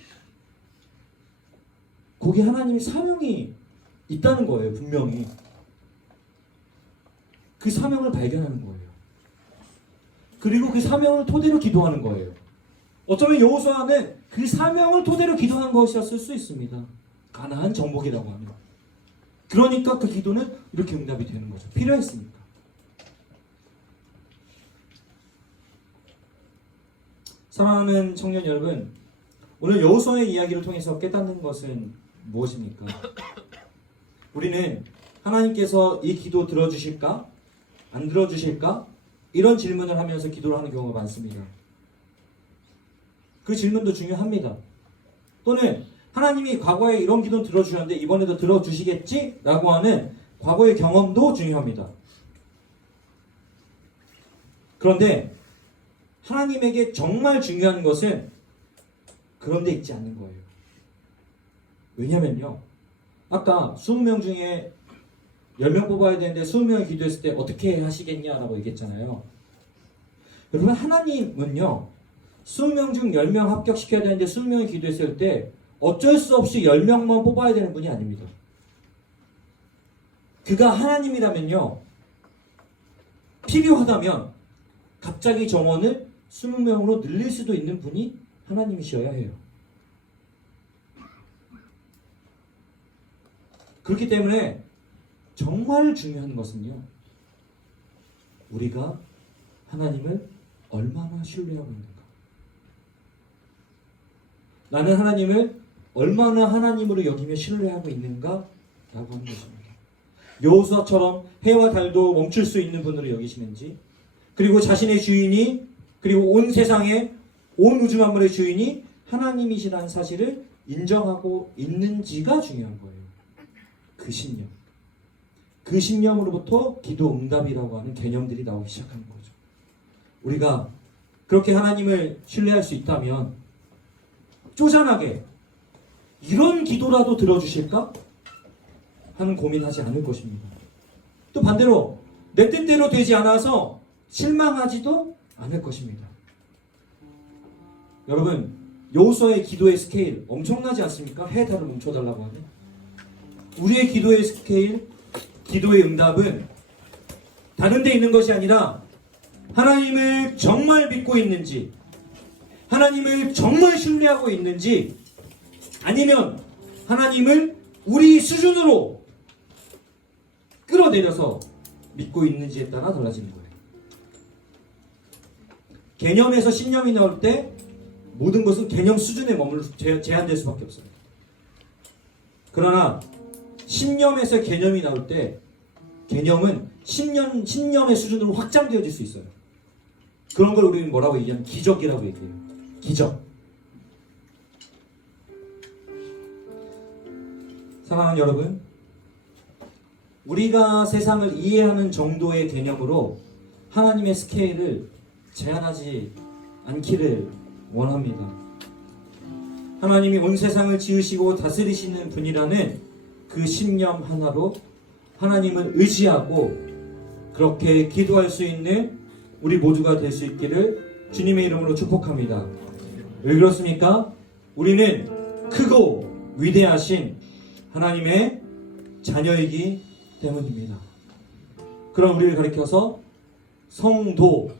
거기 하나님의 사명이 있다는 거예요. 분명히. 그 사명을 발견하는 거예요. 그리고 그 사명을 토대로 기도하는 거예요. 어쩌면 여호수아는 그 사명을 토대로 기도한 것이었을 수 있습니다. 가나안 정복이라고 하면. 그러니까 그 기도는 이렇게 응답이 되는 거죠. 필요했으니까. 사랑하는 청년 여러분, 오늘 여호수아의 이야기를 통해서 깨닫는 것은 무엇입니까? 우리는 하나님께서 이 기도 들어주실까? 안 들어주실까? 이런 질문을 하면서 기도를 하는 경우가 많습니다. 그 질문도 중요합니다. 또는 하나님이 과거에 이런 기도는 들어주셨는데 이번에도 들어주시겠지? 라고 하는 과거의 경험도 중요합니다. 그런데 하나님에게 정말 중요한 것은 그런 데 있지 않는 거예요. 왜냐면요, 아까 20명 중에 10명 뽑아야 되는데 20명이 기도했을 때 어떻게 하시겠냐라고 얘기했잖아요. 여러분, 하나님은요, 20명 중 10명 합격시켜야 되는데 20명이 기도했을 때 어쩔 수 없이 10명만 뽑아야 되는 분이 아닙니다. 그가 하나님이라면요, 필요하다면 갑자기 정원을 20명으로 늘릴 수도 있는 분이 하나님이셔야 해요. 그렇기 때문에 정말 중요한 것은요, 우리가 하나님을 얼마나 신뢰하고 있는가. 나는 하나님을 얼마나 하나님으로 여기며 신뢰하고 있는가 라고 하는 것입니다. 여호수아처럼 해와 달도 멈출 수 있는 분으로 여기시는지, 그리고 자신의 주인이, 그리고 온 세상의 온 우주 만물의 주인이 하나님이시라는 사실을 인정하고 있는지가 중요한 거예요. 그 신념. 그 신념으로부터 기도 응답이라고 하는 개념들이 나오기 시작하는 거죠. 우리가 그렇게 하나님을 신뢰할 수 있다면 쪼잔하게 이런 기도라도 들어주실까? 하는 고민하지 않을 것입니다. 또 반대로 내 뜻대로 되지 않아서 실망하지도 않을 것입니다. 여러분, 여호수아의 기도의 스케일 엄청나지 않습니까? 해, 달을 멈춰달라고 하는. 우리의 기도의 스케일, 기도의 응답은 다른 데 있는 것이 아니라 하나님을 정말 믿고 있는지, 하나님을 정말 신뢰하고 있는지, 아니면 하나님을 우리 수준으로 끌어내려서 믿고 있는지에 따라 달라지는 거예요. 개념에서 신념이 나올 때 모든 것은 개념 수준에 제한될 수밖에 없어요. 그러나 신념에서 개념이 나올 때 개념은 신념의 수준으로 확장되어질 수 있어요. 그런 걸 우리는 뭐라고 얘기하면 기적이라고 얘기해요. 기적. 사랑하는 여러분, 우리가 세상을 이해하는 정도의 개념으로 하나님의 스케일을 제한하지 않기를 원합니다. 하나님이 온 세상을 지으시고 다스리시는 분이라는 그 신념 하나로 하나님을 의지하고 그렇게 기도할 수 있는 우리 모두가 될 수 있기를 주님의 이름으로 축복합니다. 왜 그렇습니까? 우리는 크고 위대하신 하나님의 자녀이기 때문입니다. 그럼 우리를 가리켜서 성도라는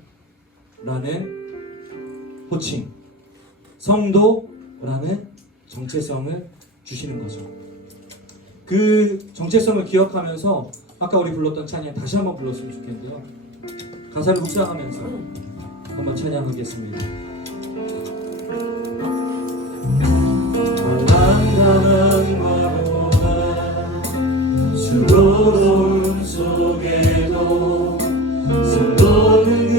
호칭, 성도라는 정체성을 주시는 거죠. 그 정체성을 기억하면서 아까 우리 불렀던 찬양 다시 한번 불렀으면 좋겠는데요. 가사를 묵상하면서 한번 찬양하겠습니다. 한가난과 수고로움 속에도 성도는 그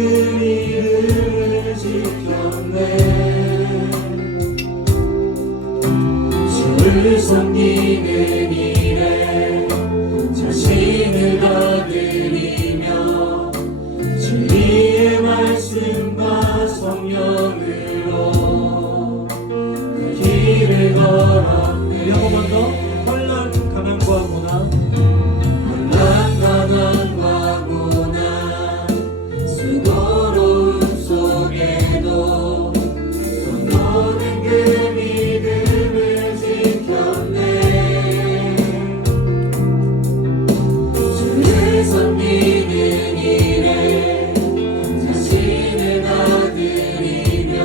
이름을 지켰네. 주를 섬기는 일에 자신을 다 드리며 진리의 말씀과 성령으로 그 길을 걸었네. 한 번만 더. 혼란 가난과 고난, 혼란 가난과 고난 수고로움 속에도 성도는 그 믿음을 지켰네. 주를 섬기는 일에 자신을 다 드리며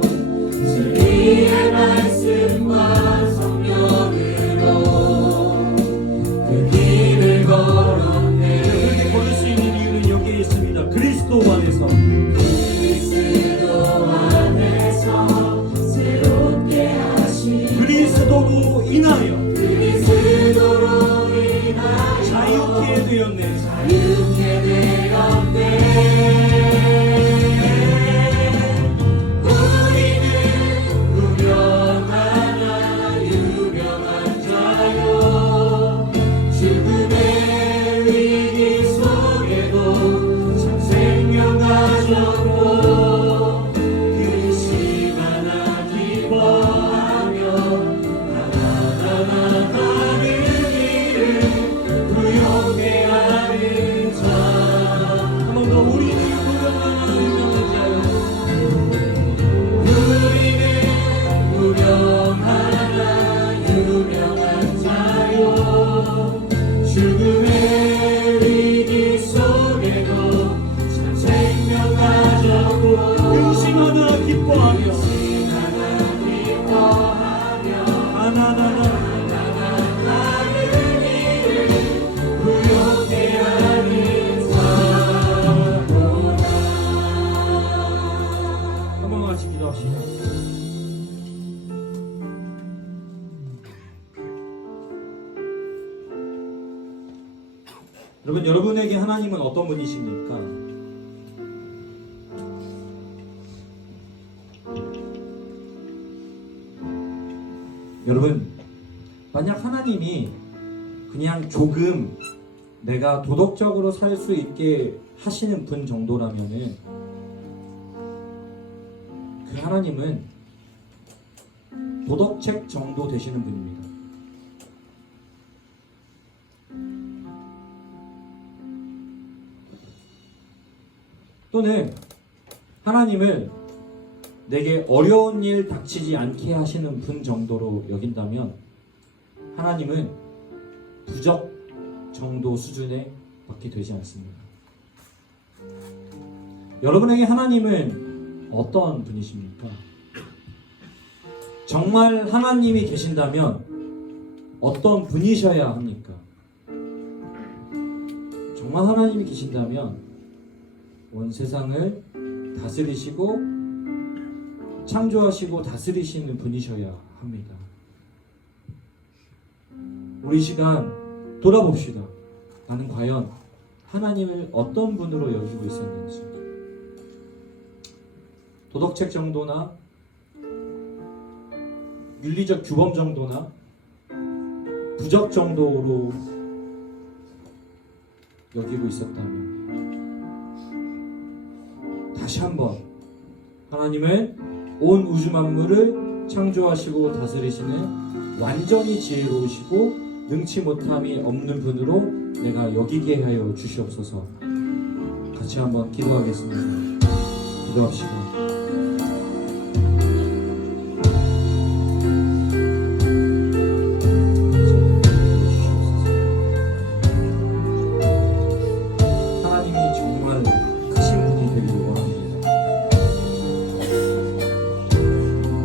진리의 말씀과 성령으로 그 길을 걸었네. 그렇게 걸을 수 있는 이유는 여기에 있습니다. 그리스도 안에서, 그리스도 안에서 새롭게 하신 그리스도로 인하여, 그리스도로 인하여 자유케 되었네. 자유케 되었네. 여러분, 여러분에게 하나님은 어떤 분이십니까? 여러분, 만약 하나님이 그냥 조금 내가 도덕적으로 살 수 있게 하시는 분 정도라면은 그 하나님은 도덕책 정도 되시는 분입니다. 또는 하나님을 내게 어려운 일 닥치지 않게 하시는 분 정도로 여긴다면 하나님은 부적 정도 수준에 밖에 되지 않습니다. 여러분에게 하나님은 어떤 분이십니까? 정말 하나님이 계신다면 어떤 분이셔야 합니까? 정말 하나님이 계신다면 온 세상을 다스리시고 창조하시고 다스리시는 분이셔야 합니다. 우리 시간 돌아봅시다. 나는 과연 하나님을 어떤 분으로 여기고 있었는지. 도덕책 정도나 윤리적 규범 정도나 부적 정도로 여기고 있었다면 다시 한번 하나님은 온 우주 만물을 창조하시고 다스리시는 완전히 지혜로우시고 능치 못함이 없는 분으로 내가 여기게 하여 주시옵소서. 같이 한번 기도하겠습니다. 기도합시다.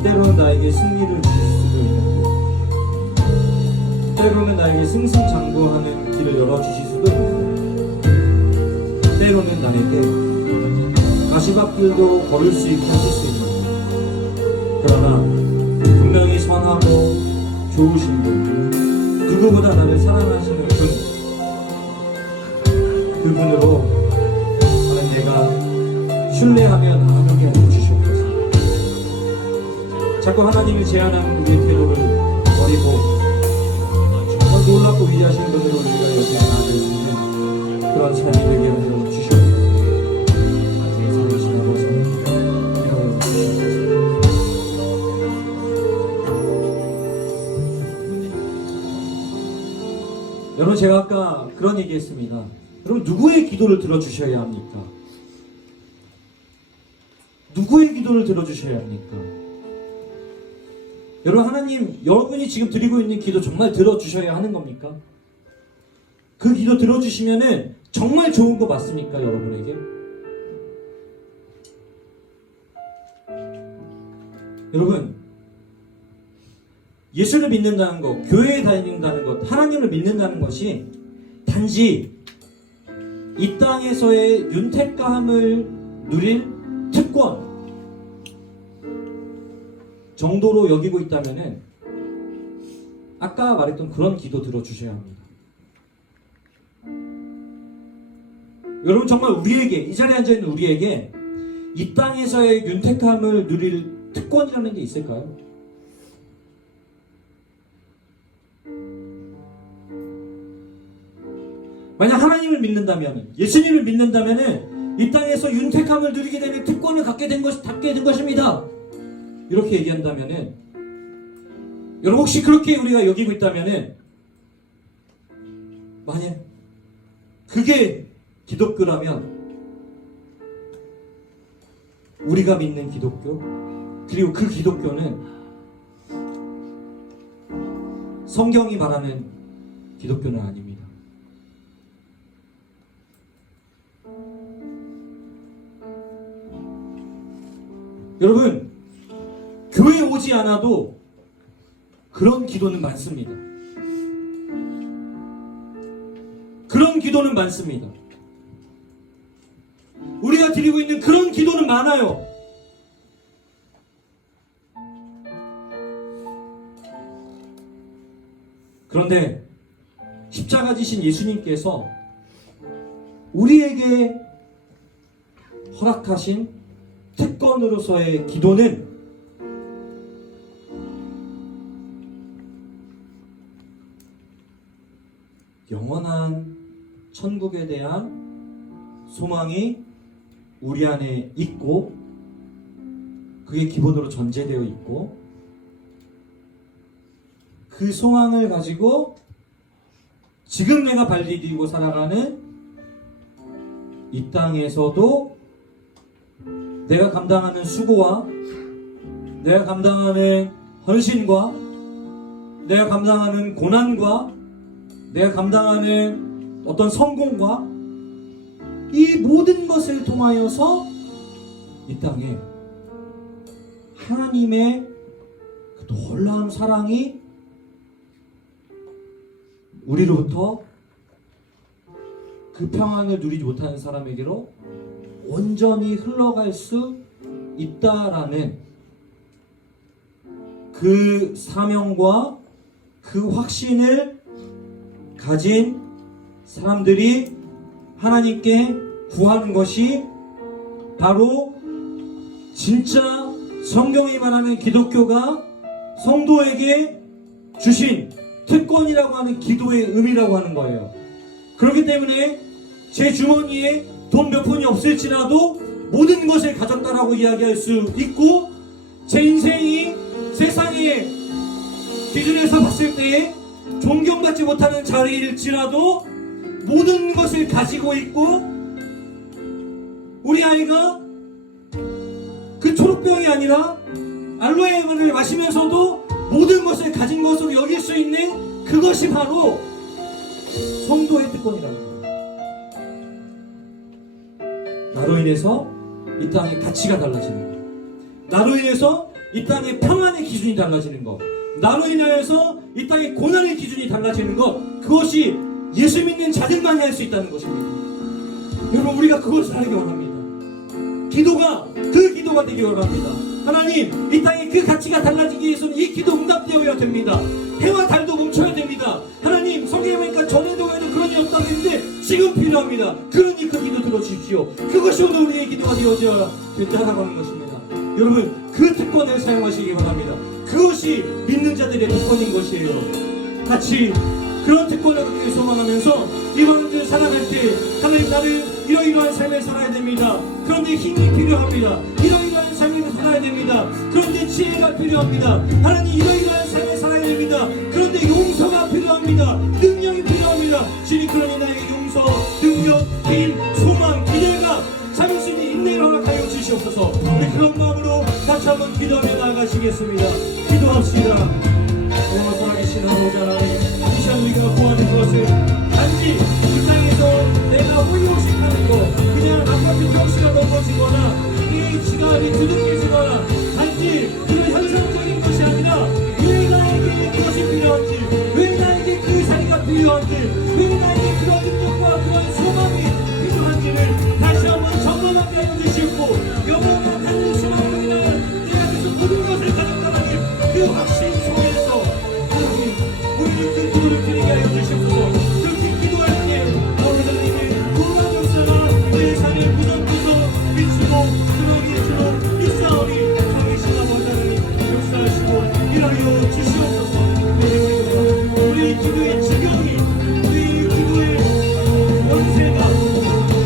때로는 나에게 승리를 주실 수도 있는데, 때로는 나에게 승승장구하는 길을 열어주실 수도 있는데, 때로는 나에게 가시밭길도 걸을 수 있게 하실 수 있는데, 그러나 분명히 선하고 좋으신 분, 누구보다 나를 사랑하시는 그분으로 내가 신뢰하며 나아가게 하여 주시옵소서. 자꾸 하나님을 제한하는 우리의 태도를 버리고 정말 놀랍고 위대하신 분으로 우리가 여기에 나아갈 수 있는 그런 삶이 되게 하여 주시옵소서. 제 삶을 지나고서 기도하여 주시옵소서. 여러분, 제가 아까 그런 얘기했습니다. 여러분, 누구의 기도를 들어주셔야 합니까? 누구의 기도를 들어주셔야 합니까? 여러분, 하나님, 여러분이 지금 드리고 있는 기도 정말 들어주셔야 하는 겁니까? 그 기도 들어주시면은 정말 좋은 거 맞습니까, 여러분에게? 여러분, 예수를 믿는다는 것, 교회에 다닌다는 것, 하나님을 믿는다는 것이 단지 이 땅에서의 윤택감을 누릴 특권 정도로 여기고 있다면은 아까 말했던 그런 기도 들어주셔야 합니다. 여러분, 정말 우리에게, 이 자리에 앉아있는 우리에게 이 땅에서의 윤택함을 누릴 특권이라는 게 있을까요? 만약 하나님을 믿는다면, 예수님을 믿는다면은 이 땅에서 윤택함을 누리게 되는 특권을 갖게 된 것입니다. 이렇게 얘기한다면은, 여러분, 혹시 그렇게 우리가 여기고 있다면은, 만약 그게 기독교라면 우리가 믿는 기독교, 그리고 그 기독교는 성경이 말하는 기독교는 아닙니다. 여러분, 교회 오지 않아도 그런 기도는 많습니다. 그런 기도는 많습니다. 우리가 드리고 있는 그런 기도는 많아요. 그런데 십자가 지신 예수님께서 우리에게 허락하신 특권으로서의 기도는 영원한 천국에 대한 소망이 우리 안에 있고, 그게 기본으로 전제되어 있고, 그 소망을 가지고 지금 내가 발디 디디고 살아가는 이 땅에서도 내가 감당하는 수고와 내가 감당하는 헌신과 내가 감당하는 고난과 내가 감당하는 어떤 성공과 이 모든 것을 통하여서 이 땅에 하나님의 그 놀라운 사랑이 우리로부터 그 평안을 누리지 못하는 사람에게로 온전히 흘러갈 수 있다라는 그 사명과 그 확신을 가진 사람들이 하나님께 구하는 것이 바로 진짜 성경이 말하는 기독교가 성도에게 주신 특권이라고 하는 기도의 의미라고 하는 거예요. 그렇기 때문에 제 주머니에 돈 몇 푼이 없을지라도 모든 것을 가졌다라고 이야기할 수 있고, 제 인생이 세상의 기준에서 봤을 때에 존경받지 못하는 자리일지라도 모든 것을 가지고 있고 우리 아이가 그 초록병이 아니라 알로에를 마시면서도 모든 것을 가진 것으로 여길 수 있는 그것이 바로 성도의 특권이라는 거예요. 나로 인해서 이 땅의 가치가 달라지는 것, 나로 인해서 이 땅의 평안의 기준이 달라지는 것, 나로 인하여서 이 땅의 고난의 기준이 달라지는 것, 그것이 예수 믿는 자들만이 할 수 있다는 것입니다. 여러분, 우리가 그것을 하기 원합니다. 기도가 그 기도가 되기 원합니다. 하나님, 이 땅에 그 가치가 달라지기 위해서는 이 기도 응답되어야 됩니다. 해와 달도 멈춰야 됩니다. 하나님, 성경에 보니까 전에도 해도 그런 일 없다고 했는데 지금 필요합니다. 그러니 그 기도 들어주십시오. 그것이 오늘 우리의 기도가 되어져야 된다고 하는 것입니다. 여러분, 그 특권을 사용하시기 바랍니다. 그것이 믿는 자들의 특권인 것이에요. 같이 그런 특권을 갖기 소망하면서 이번 주 살아갈 때 하나님, 나를 이러이러한 삶을 살아야 됩니다. 그런데 힘이 필요합니다. 이러이러한 삶을 살아야 됩니다. 그런데 지혜가 필요합니다. 하나님, 이러이러한 삶을 살아야 됩니다. 그런데 용서가 필요합니다. 능력이 필요합니다. 주님, 그러니 나에게 용서, 능력, 힘, 소망, 기대가 참을 수 있는 인내를 허락하여 주시옵소서. 우리 그런 마음으로 다시 한번 기도하며 나아가시겠습니다. 기도합시다. 살아계신 아버지 하나님, 이 시간 우리가 구하는 것을 단지 이 땅에서 내가 호의호식하는 것, 그냥 아파트 평수가 넘어지거나 이 시간이 두둑해지거나 단지 그런 현상적인 것이 아니라 왜 나에게 그것이 필요한지, 왜 나에게 그 자리가 필요한지, 왜 나에게 그런 능력과 그런 소망이 필요한지를 다시 한번 점검하게 하여 주시고, 영원한 하늘 소망으로 인하여 내가 그 모든 것을 가졌다라는 그 확신 속에서 우리는 그 기도를 드리게 하여 주시옵소서. 그렇게 기도할 때 아버지 하나님의 놀라운 역사가 내 삶의 무덤에서 비추고 드러내도록 있사오니 성이신 아버지 하나님 역사하시고 일하여 주시옵소서. 우리의 기도의 지경이, 우리의 기도의 원세가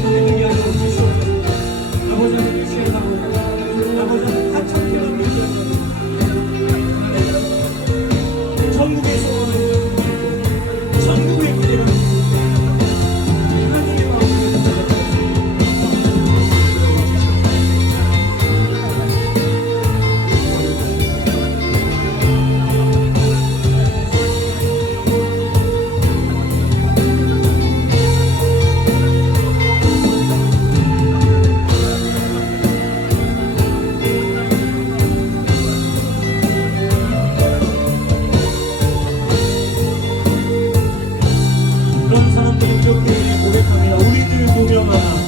되게 하여 주시옵소서. 아버지 하나님 시행하옵소서. 아버지 하나님 하찮게 남겨주옵소서. 전국의 소원을, 전국의 기대를 하나님의 마음으로 그런 사람들은 이렇게 고백합니다. 우리를 무명하라.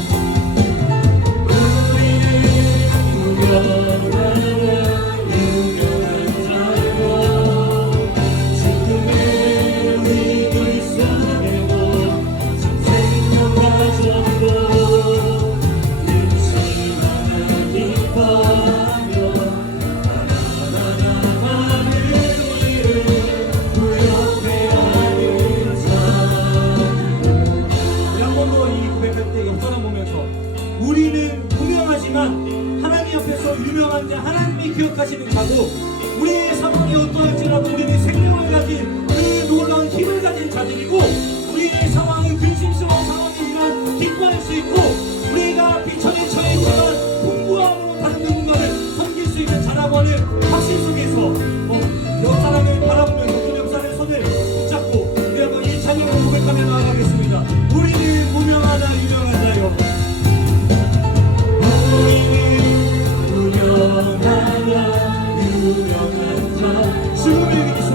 우리는 무명하지만 하나님 앞에서 유명한 자, 하나님이 기억하시는 자고, 우리의 상황이 어떠할지라도 우리는 생명을 가진 그 놀라운 힘을 가진 자들이고, 우리의 상황이 근심스러운 상황이지만 기뻐할 수 있고, 우리가 비천에 처했지만 풍부함으로 다른 누군가를 섬길 수 있는 자라고 하는 확신 속에서 옆 사람을 바라보면서 그 옆 사람의 손을 붙잡고 우리가 이 찬양을 고백하며 나아가겠습니다. 우리는 무명하다, 유명하다요. 유명한 자, 죽음을 이기는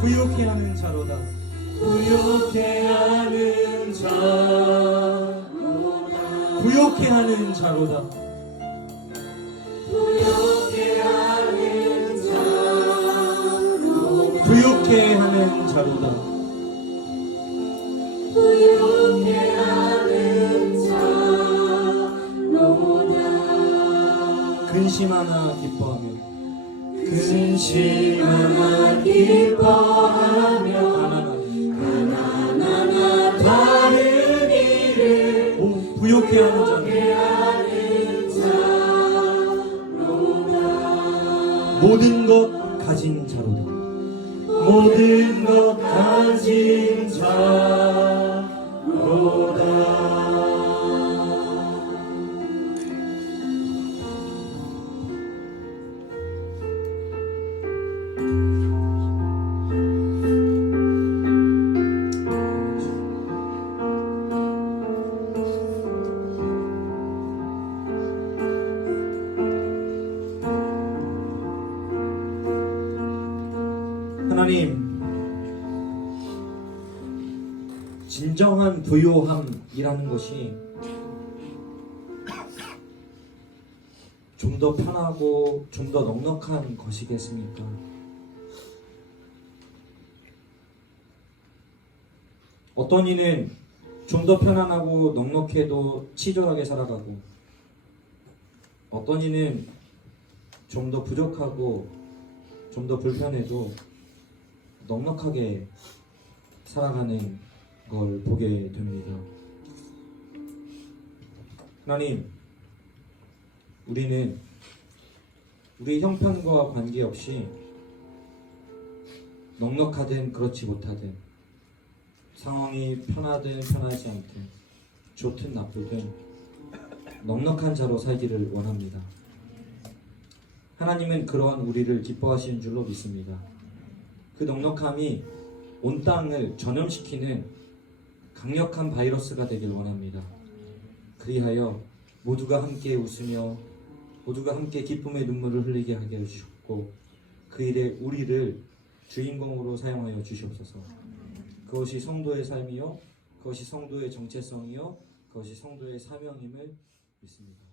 부욕해 하는 자로다. 부욕해 하는 자로다. 부욕해 하는 자로다. 부욕해 하는 자로다. 부욕해 하는 자로다. 부욕해 하는 자로다. 근심하나 기뻐하며 근심하나 기뻐하며 가난하나 다른 이를 부욕해 하는 자로다. 모든 것 가진 자로다. 모든 것 가진 자로다. 하나님, 진정한 부요함이라는 것이 좀 더 편하고 좀 더 넉넉한 것이겠습니까? 어떤 이는 좀 더 편안하고 넉넉해도 치졸하게 살아가고, 어떤 이는 좀 더 부족하고 좀 더 불편해도 넉넉하게 살아가는 걸 보게 됩니다. 하나님, 우리는 우리 형편과 관계없이 넉넉하든 그렇지 못하든, 상황이 편하든 편하지 않든, 좋든 나쁘든 넉넉한 자로 살기를 원합니다. 하나님은 그러한 우리를 기뻐하시는 줄로 믿습니다. 그 넉넉함이 온 땅을 전염시키는 강력한 바이러스가 되길 원합니다. 그리하여 모두가 함께 웃으며 모두가 함께 기쁨의 눈물을 흘리게 하게 해주셨고, 그 일에 우리를 주인공으로 사용하여 주시옵소서. 그것이 성도의 삶이요, 그것이 성도의 정체성이요, 그것이 성도의 사명임을 믿습니다.